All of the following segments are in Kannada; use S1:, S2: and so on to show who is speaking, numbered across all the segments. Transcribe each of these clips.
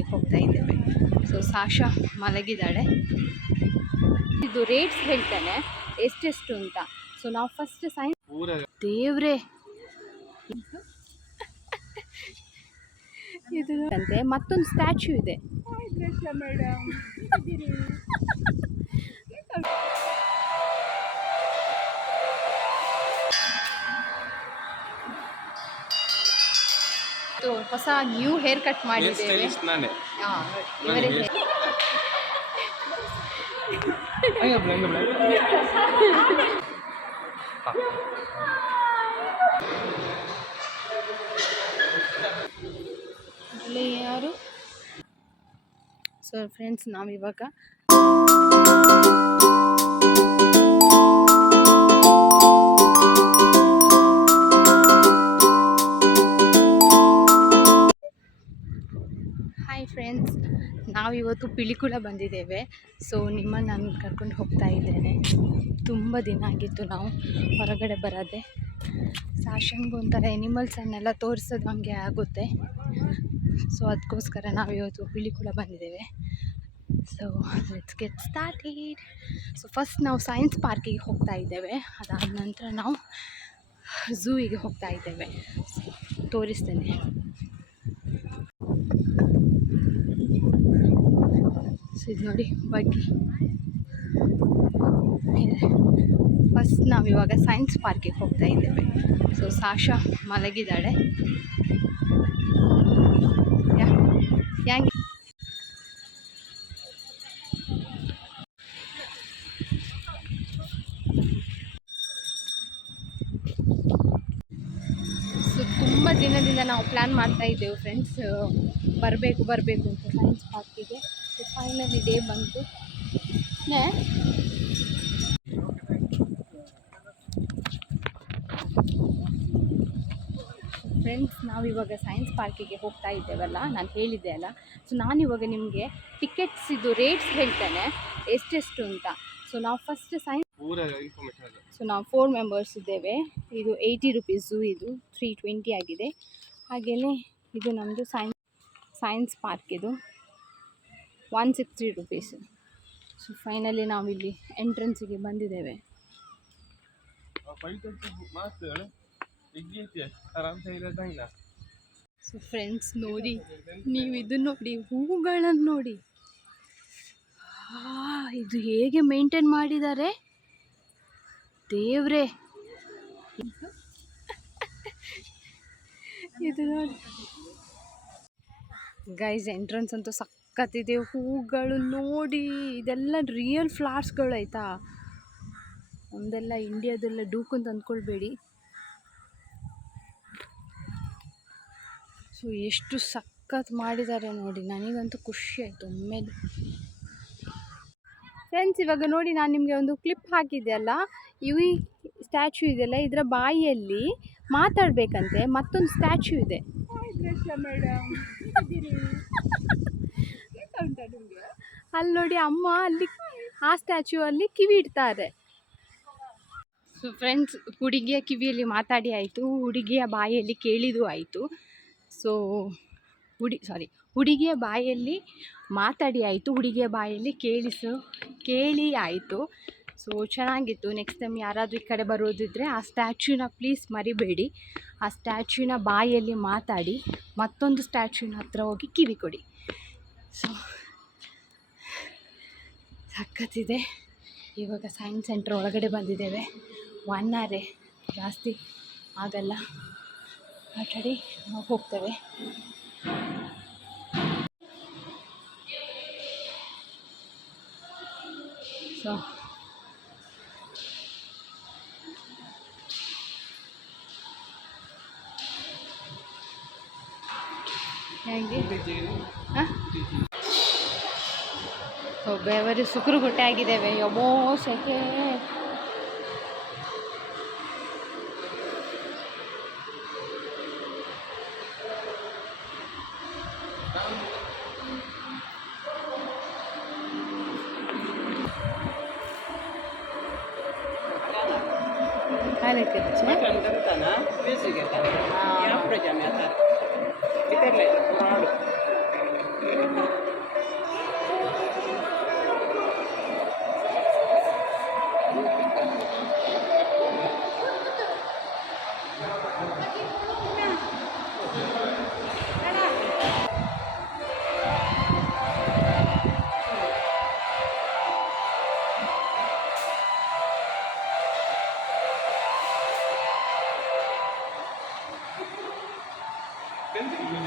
S1: ಹೋಗ್ತಾ ಇದ್ದೇವೆ. ಸೊ ಸಾಶಾ ಮಲಗಿದ್ದಾಳೆ. ಇದು ರೇಟ್ಸ್ ಹೇಳ್ತಾನೆ. ಎಷ್ಟೆಷ್ಟು ಅಂತ. ಸೊ ನಾವು ಫಸ್ಟ್ ಸೈನ್ ದೇವ್ರೆ. ಇದು ಅಂತೆ. ಮತ್ತೊಂದು ಸ್ಟ್ಯಾಚ್ಯೂ ಇದೆ. ಇದು ಹೊಸ ನ್ಯೂ ಹೇರ್ ಕಟ್ ಮಾಡಿದ್ದೇವೆ.
S2: ನಾನೇ.
S1: ಹಾ, ಇವರೇ. hair- ಇಲ್ಲಿ ಯಾರು? ಸೊ ಫ್ರೆಂಡ್ಸ್ ನಾವಿವಾಗ ನಾವಿವತ್ತು ಪಿಲಿಕುಳ ಬಂದಿದ್ದೇವೆ. ಸೊ ನಿಮ್ಮನ್ನು ನಾನು ಕರ್ಕೊಂಡು ಹೋಗ್ತಾ ಇದ್ದೇನೆ. ತುಂಬ ದಿನ ಆಗಿತ್ತು ನಾವು ಹೊರಗಡೆ ಬರೋದೆ. ಸಾಶಂಗು ಒಂಥರ ಎನಿಮಲ್ಸನ್ನೆಲ್ಲ ತೋರಿಸೋದು ಹಂಗೆ ಆಗುತ್ತೆ. ಸೊ ಅದಕ್ಕೋಸ್ಕರ ನಾವಿವತ್ತು ಪಿಲಿಕುಳ ಬಂದಿದ್ದೇವೆ. So let's get started so first ನಾವು ಸೈನ್ಸ್ ಪಾರ್ಕಿಗೆ ಹೋಗ್ತಾ ಇದ್ದೇವೆ. ಅದಾದ ನಂತರ ನಾವು ಝೂವಿಗೆ ಹೋಗ್ತಾ ಇದ್ದೇವೆ. ತೋರಿಸ್ತೇನೆ. ಇದು ನೋಡಿ ಬಗ್ಗೆ ಫಸ್ಟ್ ನಾವಿವಾಗ ಸೈನ್ಸ್ ಪಾರ್ಕಿಗೆ ಹೋಗ್ತಾ ಇದ್ದೇವೆ. ಸೊ ಸಾಶಾ ಮಲಗಿದ್ದಾಳೆ. ಯಾ- ಯಾಂಗ್ ಸೊ ತುಂಬ ದಿನದಿಂದ ನಾವು ಪ್ಲ್ಯಾನ್ ಮಾಡ್ತಾ ಇದ್ದೇವೆ ಫ್ರೆಂಡ್ಸ್ ಬರಬೇಕು ಬರಬೇಕು ಅಂತ ಸೈನ್ಸ್ ಪಾರ್ಕಿಗೆ ಫೈನಲಿ ಡೇ ಬಂತು. ಫ್ರೆಂಡ್ಸ್ ನಾವಿವಾಗ ಸೈನ್ಸ್ ಪಾರ್ಕಿಗೆ ಹೋಗ್ತಾ ಇದ್ದೇವಲ್ಲ ನಾನು ಹೇಳಿದ್ದೆ ಅಲ್ಲ. ಸೊ ನಾನಿವಾಗ ನಿಮಗೆ ಟಿಕೆಟ್ಸ್ ಇದು ರೇಟ್ಸ್ ಹೇಳ್ತೇನೆ ಎಷ್ಟೆಷ್ಟು ಅಂತ. ಸೊ ನಾವು ಫಸ್ಟ್ ಸೈನ್ಸ್ ಸೊ ನಾವು ಫೋರ್ ಮೆಂಬರ್ಸ್ ಇದ್ದೇವೆ. ಇದು ಏಯ್ಟಿ ರುಪೀಸು ಇದು ತ್ರೀ ಟ್ವೆಂಟಿ ಆಗಿದೆ. ಹಾಗೆಯೇ ಇದು ನಮ್ಮದು ಸೈನ್ಸ್ ಸೈನ್ಸ್ ಪಾರ್ಕ್ ಇದು. One sixty rupees. So finally ನಾವಿಲ್ಲಿ ಎಂಟ್ರೆನ್ಸಿಗೆ ಬಂದಿದ್ದೇವೆ. ಸೊ ಫ್ರೆಂಡ್ಸ್ ನೋಡಿ, ನೀವು ಇದು ನೋಡಿ ಹೂಗಳನ್ನು ನೋಡಿ. ಇದು ಹೇಗೆ ಮೇಂಟೈನ್ ಮಾಡಿದ್ದಾರೆ? ದೇವ್ರೆ. ಇದು ನೋಡಿ. ಗೈಸ್ ಎಂಟ್ರೆನ್ಸ್ ಅಂತೂ ಸಖತ್ತಿದೆ ಹೂಗಳು ನೋಡಿ ಇದೆಲ್ಲ ರಿಯಲ್ ಫ್ಲಾರ್ಸ್ಗಳು ಆಯಿತಾ? ಒಂದೆಲ್ಲ ಇಂಡಿಯಾದೆಲ್ಲ ಡೂಕು ಅಂತ ಅಂದ್ಕೊಳ್ಬೇಡಿ ಸೊ ಎಷ್ಟು ಸಖತ್ ಮಾಡಿದ್ದಾರೆ ನೋಡಿ, ನನಗಂತೂ ಖುಷಿ ಆಯಿತು ಒಮ್ಮೆಲೆ. ಫ್ರೆಂಡ್ಸ್ ಇವಾಗ ನೋಡಿ ನಾನು ನಿಮಗೆ ಒಂದು ಕ್ಲಿಪ್ ಹಾಕಿದ್ದೆ ಅಲ್ಲ? ಇವಿ ಸ್ಟ್ಯಾಚ್ಯೂ ಇದೆಯಲ್ಲ ಇದರ ಬಾಯಿಯಲ್ಲಿ ಮಾತಾಡಬೇಕಂತೆ, ಮತ್ತೊಂದು ಸ್ಟ್ಯಾಚ್ಯೂ ಇದೆ. ಅಲ್ಲಿ ನೋಡಿ ಅಮ್ಮ ಅಲ್ಲಿ ಆ ಸ್ಟ್ಯಾಚ್ಯೂ ಅಲ್ಲಿ ಕಿವಿ ಇಡ್ತಾರೆ. ಸೊ ಫ್ರೆಂಡ್ಸ್ ಹುಡುಗಿಯ ಕಿವಿಯಲ್ಲಿ ಮಾತಾಡಿ ಆಯಿತು, ಹುಡುಗಿಯ ಬಾಯಲ್ಲಿ ಕೇಳಿದು ಆಯಿತು. ಸೊ ಹುಡಿ ಸಾರಿ ಹುಡುಗಿಯ ಬಾಯಲ್ಲಿ ಮಾತಾಡಿ ಆಯಿತು, ಹುಡುಗಿಯ ಬಾಯಲ್ಲಿ ಕೇಳಿಸು, ಕೇಳಿ ಆಯಿತು. ಸೊ ಚೆನ್ನಾಗಿತ್ತು. ನೆಕ್ಸ್ಟ್ ಟೈಮ್ ಯಾರಾದರೂ ಈ ಕಡೆ ಬರೋದಿದ್ದರೆ ಆ ಸ್ಟ್ಯಾಚ್ಯೂನ ಪ್ಲೀಸ್ ಮರಿಬೇಡಿ. ಆ ಸ್ಟ್ಯಾಚ್ಯೂನ ಬಾಯಲ್ಲಿ ಮಾತಾಡಿ, ಮತ್ತೊಂದು ಸ್ಟ್ಯಾಚ್ಯೂನ ಹತ್ರ ಹೋಗಿ ಕಿವಿ ಕೊಡಿ. ಸೊ ಸಖತ್ತಿದೆ. ಇವಾಗ ಸೈನ್ಸ್ ಸೆಂಟ್ರ್ ಒಳಗಡೆ ಬಂದಿದ್ದೇವೆ. ಒನ್ ಅವರೇ ಜಾಸ್ತಿ ಆಗಲ್ಲ. ಆಟಾಡಿ ಹೋಗ್ತೇವೆ. ಸೊ. ಹೇಗೆ? ಹಾಂ? ಬೆವರು ಸುಕರು ಗುಟ್ಟೆ ಆಗಿದ್ದೇವೆ ಯಮೋ ಸೆಕೆ Ada kerja.
S3: Makan kan tanah, biasa kita. Ya,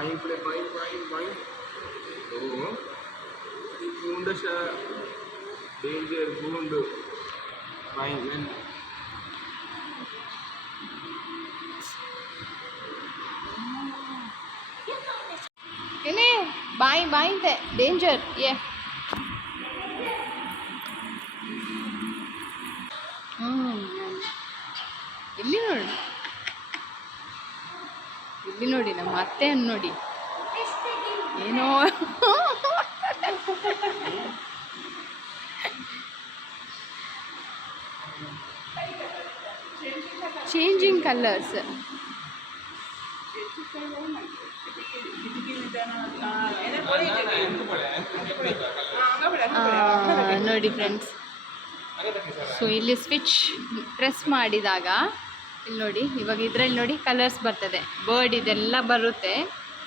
S2: पाईपले pipe pipe pipe हो पूंड
S1: डेंजर पूंड पाईप என்ன பாய் பாய் டேஞ்சர் ஏ ನೋಡಿ ನಮ್ಮ ಅತ್ತೆಯನ್ನು ನೋಡಿ. ಏನೋ. ಚೇಂಜಿಂಗ್ ಕಲರ್ಸ್ ನೋಡಿ ಫ್ರೆಂಡ್ಸ್ ಸೊ ಇಲ್ಲಿ ಸ್ವಿಚ್ ಪ್ರೆಸ್ ಮಾಡಿದಾಗ ಇಲ್ಲಿ ನೋಡಿ, ಇವಾಗ ಇದರಲ್ಲಿ ನೋಡಿ ಕಲರ್ಸ್ ಬರ್ತದೆ. ಬರ್ಡ್ ಇದೆಲ್ಲ ಬರುತ್ತೆ.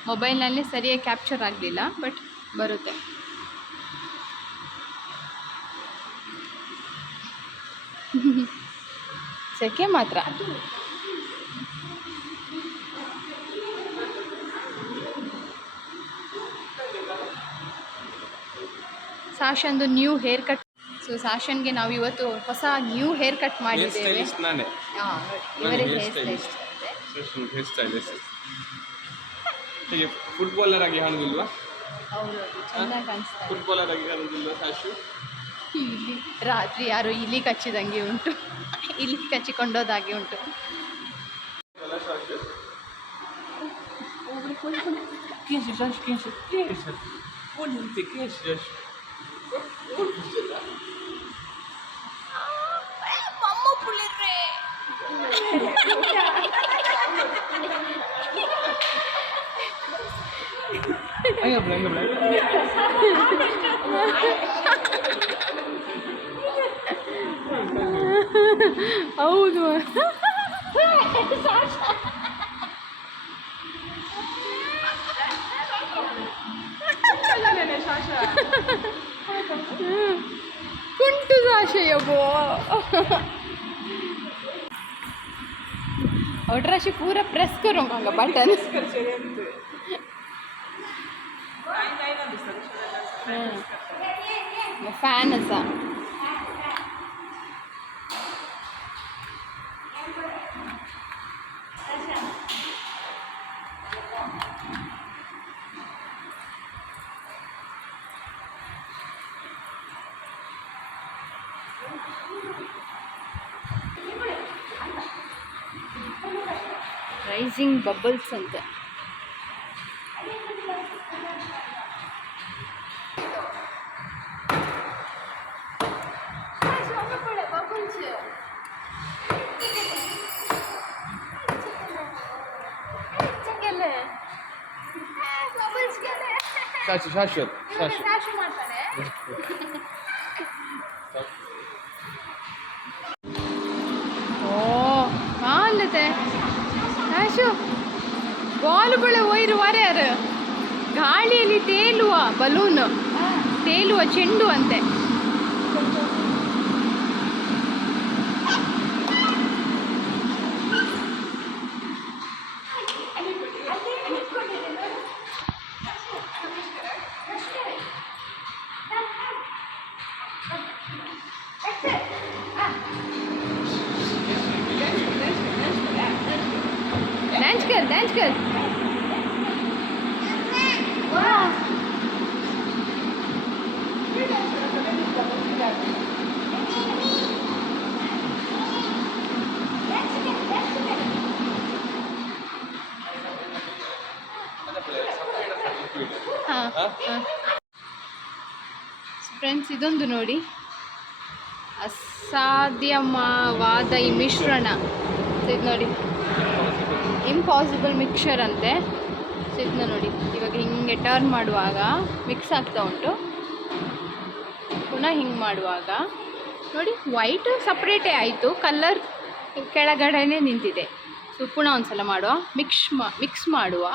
S1: ಮೊಬೈಲ್ನಲ್ಲಿ ಸರಿಯಾಗಿ ಕ್ಯಾಪ್ಚರ್ ಆಗಲಿಲ್ಲ ಬಟ್ ಬರುತ್ತೆ. ಸೆಕೆ ಮಾತ್ರ. ಸಾಶನ್ದು ನ್ಯೂ ಹೇರ್ ಕಟ್ ಸೊ ಸಾಶನ್ಗೆ ನಾವು ಇವತ್ತು ಹೊಸ ನ್ಯೂ ಹೇರ್ ಕಟ್ ಮಾಡಿದ್ದೇವೆ.
S2: stylist ನಾನೇ.
S1: ಹಾಂ
S2: ನಾನು
S1: ಇವರೇ
S2: hair
S1: ಹೇರ್
S2: stylist.
S1: ಸ್ಟೈಲಿಸ್ಟ್ ಅಂತೆ
S2: ಹೇರ್ ಸ್ಟೈಲಿಸ್ಟ್ ಹೀಗೆ ಫುಟ್ಬಾಲರ್ ಆಗಿ
S1: ಕಾಣಿಸ್ತಾರೆ
S2: ಫುಟ್ಬಾಲರ್ ಆಗಿ ಸಾಶು?
S1: ಇಲ್ಲಿ ರಾತ್ರಿ ಯಾರೋ ಇಲಿ ಕಚ್ಚಿದಂಗೆ ಉಂಟು. ಇಲಿ ಕಚ್ಚಿಕೊಂಡೋದಾಗೆ ಉಂಟು.
S2: ಕೇಶ್ ಕೇಶ್ ಕೇಶ್. ಕೇಶ್ ಕೇಶ್ quinze. Olha, não tem quinze, Jorge. Ayo, belum, belum.
S1: ಹೌದು ಕುಂಟು ಸಾಶಯಬೋ और राशि पूरा प्रेस करूंगा का बटन फैन असा ಬಬಲ್ಸ್ ಅಂತೆ
S2: ಸಾಶು ಶಾಶ್ವತ್ ಶಾಶ್ವತ್
S1: ಓ ಕಾಲತೆ ಆಶು ಬಾಲುಗಳು ಒಯ್ರುವಾರೆ ಯಾರು ಗಾಳಿಯಲ್ಲಿ ತೇಲುವ ಬಲೂನ್ ತೇಲುವ ಚೆಂಡು ಅಂತೆ. ಇದೊಂದು ನೋಡಿ. ಅಸಾಧ್ಯಮವಾದ ಈ ಮಿಶ್ರಣ. ಇದು ನೋಡಿ. ಇಂಪಾಸಿಬಲ್ ಮಿಕ್ಸರ್ ಅಂತೆ. ಇದನ್ನ ನೋಡಿ. ಇವಾಗ ಹಿಂಗೆ ಟರ್ನ್ ಮಾಡುವಾಗ ಮಿಕ್ಸ್ ಆಗ್ತಾ ಉಂಟು. ಪುನಃ ಹಿಂಗೆ ಮಾಡುವಾಗ ನೋಡಿ ವೈಟ್ ಸಪ್ರೇಟೇ ಆಯಿತು. ಕಲ್ಲರ್ ಕೆಳಗಡೆನೇ ನಿಂತಿದೆ. ಸೊ, ಪುನಃ ಒಂದು ಸಲ ಮಾಡುವ. ಮಿಕ್ಸ್ ಮಾ ಮಿಕ್ಸ್ ಮಾಡುವ.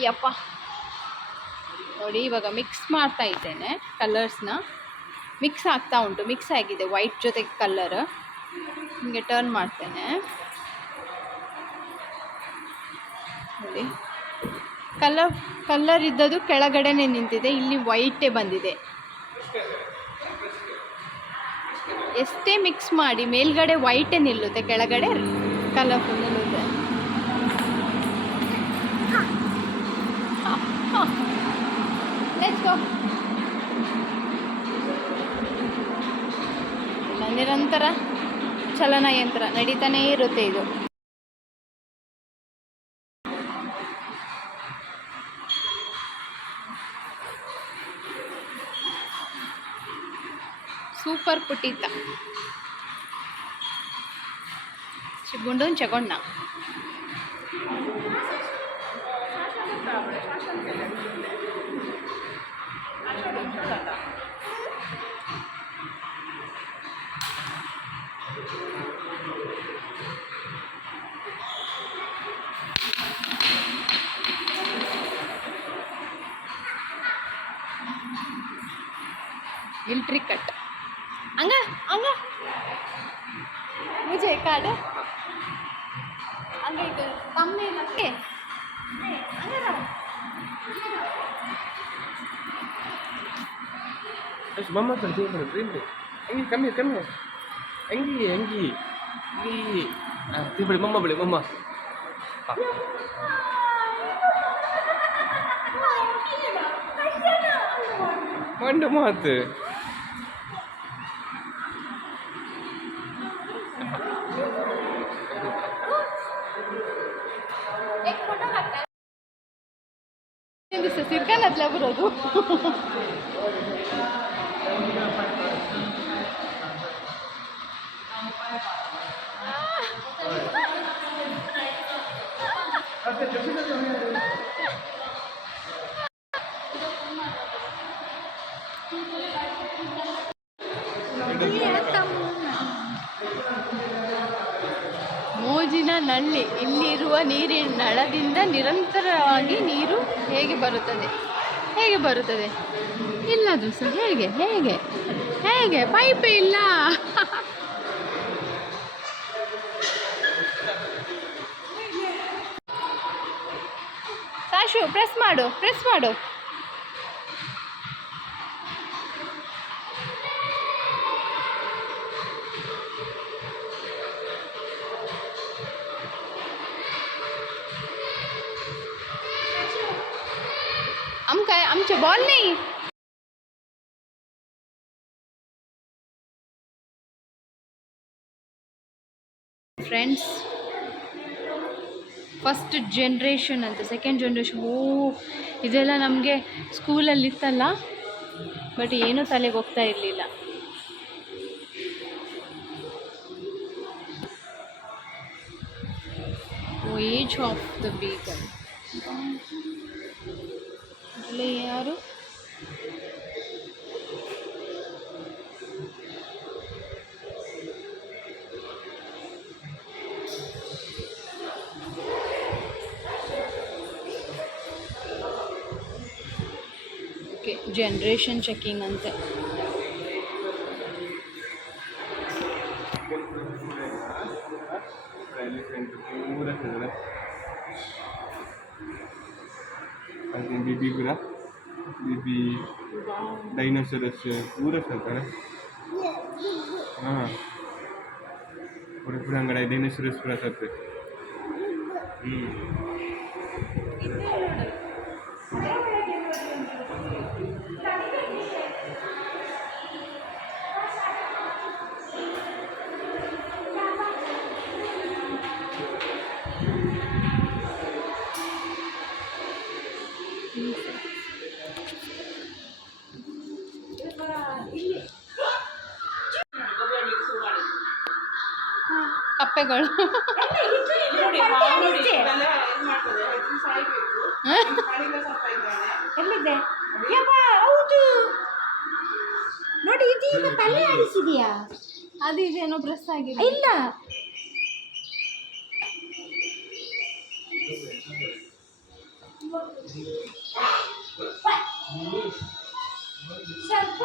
S1: ಯಪ್ಪ. ನೋಡಿ, ಇವಾಗ ಮಿಕ್ಸ್ ಮಾಡ್ತಾ ಇದ್ದೇನೆ ಕಲರ್ಸ್ನ ಮಿಕ್ಸ್ ಆಗ್ತಾ ಉಂಟು ಮಿಕ್ಸ್ ಆಗಿದೆ ವೈಟ್ ಜೊತೆಗೆ ಕಲ್ಲರ್ ಹಿಂಗೆ ಟರ್ನ್ ಮಾಡ್ತೇನೆ. ನೋಡಿ. ಕಲರ್ ಕಲ್ಲರ್ ಇದ್ದದ್ದು ಕೆಳಗಡೆನೆ ನಿಂತಿದೆ, ಇಲ್ಲಿ ವೈಟೇ ಬಂದಿದೆ. ಎಷ್ಟೇ ಮಿಕ್ಸ್ ಮಾಡಿ, ಮೇಲ್ಗಡೆ ವೈಟೇ ನಿಲ್ಲುತ್ತೆ, ಕೆಳಗಡೆ ಕಲರ್ಫುಲ್ ನಿಲ್ಲುತ್ತೆ Let's go. ನಿರಂತರ ಚಲನಯಂತ್ರ ನಡೀತಾನೆ ಇರುತ್ತೆ ಇದು. ಸೂಪರ್ ಪುಟ್ಟಿತ ಚಿಗುಂಡು ಚಗೊಂಡ. ಮಿಲ್ಟ್ರಿ ಕಟ್ ಹಂಗ ಹಂಗ ವಿಜಯ್ ಕಾಡು ಹಂಗ ಈಗ ಕಮ್ಮಿ ನಮಗೆ
S2: Terus சும்மா ಮಾತಾಡ್ತೀನಿ ಜೀವ ಬರೋದು ರೀ ಹೆಂಗೆ ಕಮ್ಮಿ ಕಮ್ಮಿ ಹೆಂಗಿ ಹೆಂಗಿ ಈ ತೀ ಬಿಡಿ ಮಮ್ಮ ಬಿಡಿ ಮಮ್ಮ ಮಂಡ ಮಾತು
S1: ಸಿರ್ಕಲ್ ಬರೋದು ಮೋಜಿನ ನಳ್ಳಿ ಇಲ್ಲಿರುವ ನೀರಿನ ನಳದಿಂದ ನಿರಂತರವಾಗಿ ನೀರು ಹೇಗೆ ಬರುತ್ತದೆ? ಹೇಗೆ ಬರುತ್ತದೆ? ಇಲ್ಲದು ಸಹ ಹೇಗೆ ಹೇಗೆ ಹೇಗೆ? ಪೈಪ್ ಇಲ್ಲ. ಸಾಶು ಪ್ರೆಸ್ ಮಾಡು ಪ್ರೆಸ್ ಮಾಡು. बॉल नाही ಫ್ರೆಂಡ್ಸ್ ಫಸ್ಟ್ ಜನ್ರೇಷನ್ ಅಂತ ಸೆಕೆಂಡ್ ಜನ್ರೇಷನ್ ಓ ಇದೆಲ್ಲ ನಮಗೆ ಸ್ಕೂಲಲ್ಲಿ ಇತ್ತಲ್ಲ ಬಟ್ ಏನೂ ತಲೆಗೆ ಹೋಗ್ತಾ ಇರಲಿಲ್ಲ ಏಜ್ ಆಫ್ ದ ಬೀಗಲ್ ಅಲ್ಲಿ ಯಾರು ಓಕೆ ಜನ್ರೇಷನ್ ಚೆಕಿಂಗ್ ಅಂತ
S2: ಹೆಸರು ಅಷ್ಟೇ ಊರ ಹೇಳ್ತಾರೆ ಹಾಂ. ಉಡುಪುರ ಅಂಗಡಿ ದಿನೇಶ್ವರೇಶ್ವರ
S1: ಸತ್ತೆ
S3: ಹ್ಞೂ ತಗೊಳ್ಳು ಹೌದು. ನೋಡಿ ಇದೀಗ ತಲೆ ಆಡಿಸಿದೀಯಾ?
S1: ಅದು ಇದೇನೋ ಪ್ರೆಸ್ ಆಗಿದೆ.
S3: ಇಲ್ಲ.
S1: ಸರ್ಪ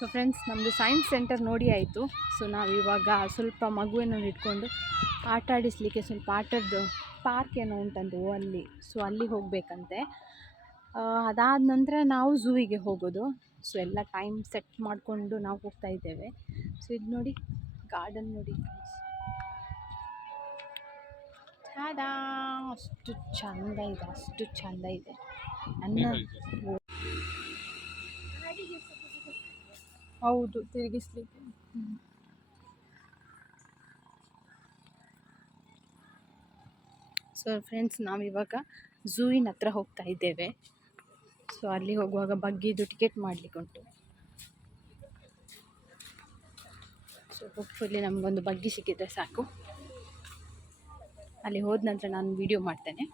S1: ಸೊ ಫ್ರೆಂಡ್ಸ್ ನಮ್ಮದು ಸೈನ್ಸ್ ಸೆಂಟರ್ ನೋಡಿ ಆಯಿತು. ಸೊ ನಾವು ಇವಾಗ ಸ್ವಲ್ಪ ಮಗುವನ್ನು ಇಟ್ಕೊಂಡು ಆಟ ಆಡಿಸಲಿಕ್ಕೆ ಸ್ವಲ್ಪ ಆಟದ್ದು ಪಾರ್ಕ್ ಏನೋ ಉಂಟಂತೆ ಅಲ್ಲಿ. ಸೊ ಅಲ್ಲಿಗೆ ಹೋಗಬೇಕಂತೆ. ಅದಾದ ನಂತರ ನಾವು ಝೂವಿಗೆ ಹೋಗೋದು. ಸೊ ಎಲ್ಲ ಟೈಮ್ ಸೆಟ್ ಮಾಡಿಕೊಂಡು ನಾವು ಹೋಗ್ತಾ ಇದ್ದೇವೆ. ಸೊ ಇದು ನೋಡಿ ಗಾರ್ಡನ್ ನೋಡಿ ಅಷ್ಟು ಚಂದ ಇದೆ ಅಷ್ಟು ಚಂದ ಇದೆ. ನನ್ನ ಹೌದು, ತಿರುಗಿಸ್ಲಿಕ್ಕೆ. ಸೊ ಫ್ರೆಂಡ್ಸ್ ನಾವಿವಾಗ ಝೂವಿನ ಹತ್ರ ಹೋಗ್ತಾ ಇದ್ದೇವೆ. ಸೊ ಅಲ್ಲಿ ಹೋಗುವಾಗ ಬಗ್ಗಿದು ಟಿಕೆಟ್ ಮಾಡಲಿಕ್ಕೆ ಉಂಟು. ಸೊ ಹೋಪ್ಫುಲ್ಲಿ ನಮಗೊಂದು ಬಗ್ಗಿ ಸಿಕ್ಕಿದ್ರೆ ಸಾಕು. ಅಲ್ಲಿ ಹೋದ ನಂತರ ನಾನು ವಿಡಿಯೋ ಮಾಡ್ತೇನೆ.